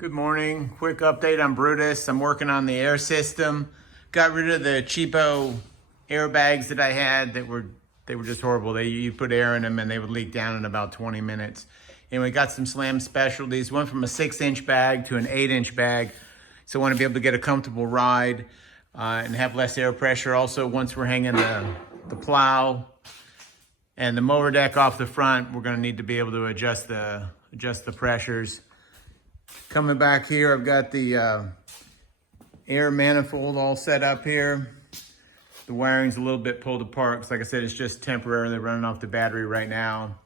Good morning. Quick update on Brutus. I'm working on the air system. Got rid of the cheapo airbags that I had that were just horrible. You put air in them and they would leak down in about 20 minutes. Anyway, got some Slam specialties. Went from a 6-inch bag to an 8-inch bag. So I want to be able to get a comfortable ride and have less air pressure. Also, once we're hanging the plow and the mower deck off the front, we're going to need to be able to adjust the pressures. Coming back here, I've got the air manifold all set up here. The wiring's a little bit pulled apart because, like I said, it's just temporarily running off the battery right now.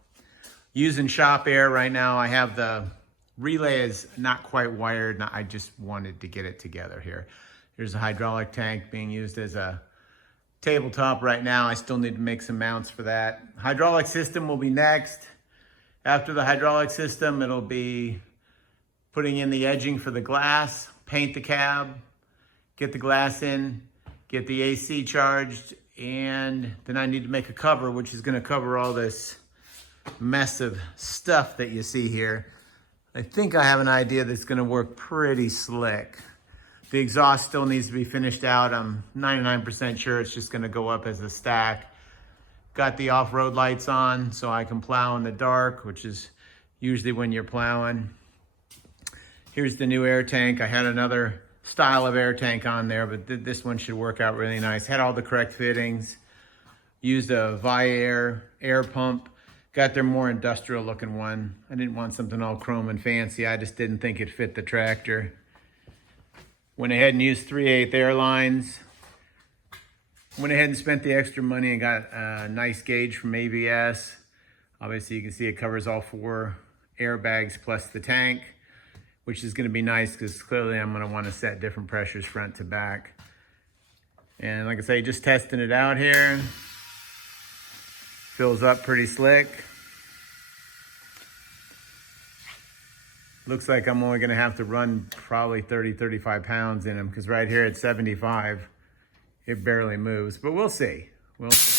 Using shop air right now. I have the relay is not quite wired. I just wanted to get it together here. Here's a hydraulic tank being used as a tabletop right now. I still need to make some mounts for that. Hydraulic system will be next. After the hydraulic system, it'll be putting in the edging for the glass, paint the cab, get the glass in, get the AC charged, and then I need to make a cover, which is gonna cover all this mess of stuff that you see here. I think I have an idea that's gonna work pretty slick. The exhaust still needs to be finished out. I'm 99% sure it's just gonna go up as a stack. Got the off-road lights on so I can plow in the dark, which is usually when you're plowing. Here's the new air tank. I had another style of air tank on there, but this one should work out really nice. Had all the correct fittings. Used a Viair air pump. Got their more industrial looking one. I didn't want something all chrome and fancy. I just didn't think it fit the tractor. Went ahead and used 3/8 airlines. Went ahead and spent the extra money and got a nice gauge from ABS. Obviously you can see it covers all 4 airbags plus the tank, which is going to be nice because clearly I'm going to want to set different pressures front to back. And like I say, just testing it out here. Fills up pretty slick. Looks like I'm only going to have to run probably 35 pounds in them because right here at 75, it barely moves. But we'll see. We'll see.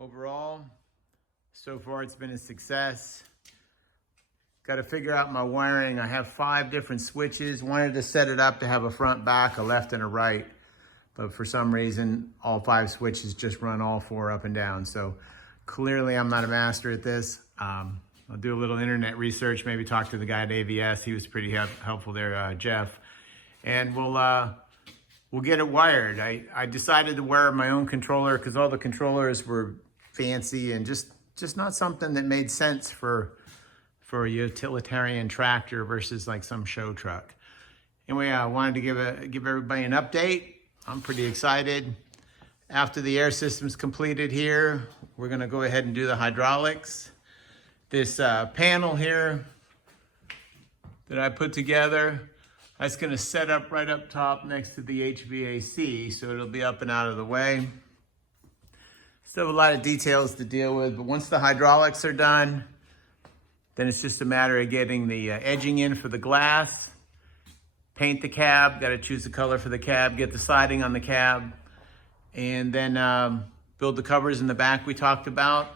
Overall, so far it's been a success. Got to figure out my wiring. I have 5 different switches. Wanted to set it up to have a front, back, a left, and a right. But for some reason, all 5 switches just run all 4 up and down. So clearly I'm not a master at this. I'll do a little internet research, maybe talk to the guy at AVS. He was pretty helpful there, Jeff. And we'll get it wired. I decided to wear my own controller because all the controllers were fancy and just not something that made sense for a utilitarian tractor versus like some show truck. Anyway, I wanted to give everybody an update. I'm pretty excited. After the air system's completed here, we're gonna go ahead and do the hydraulics. This panel here that I put together, that's gonna set up right up top next to the HVAC, so it'll be up and out of the way. Still have a lot of details to deal with, but once the hydraulics are done, then it's just a matter of getting the edging in for the glass, paint the cab, gotta choose the color for the cab, get the siding on the cab, and then build the covers in the back we talked about,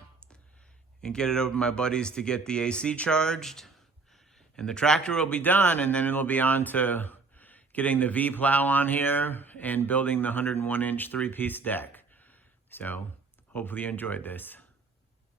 and get it over to my buddies to get the AC charged. And the tractor will be done, and then it'll be on to getting the V plow on here and building the 101-inch 3-piece deck. So hopefully you enjoyed this.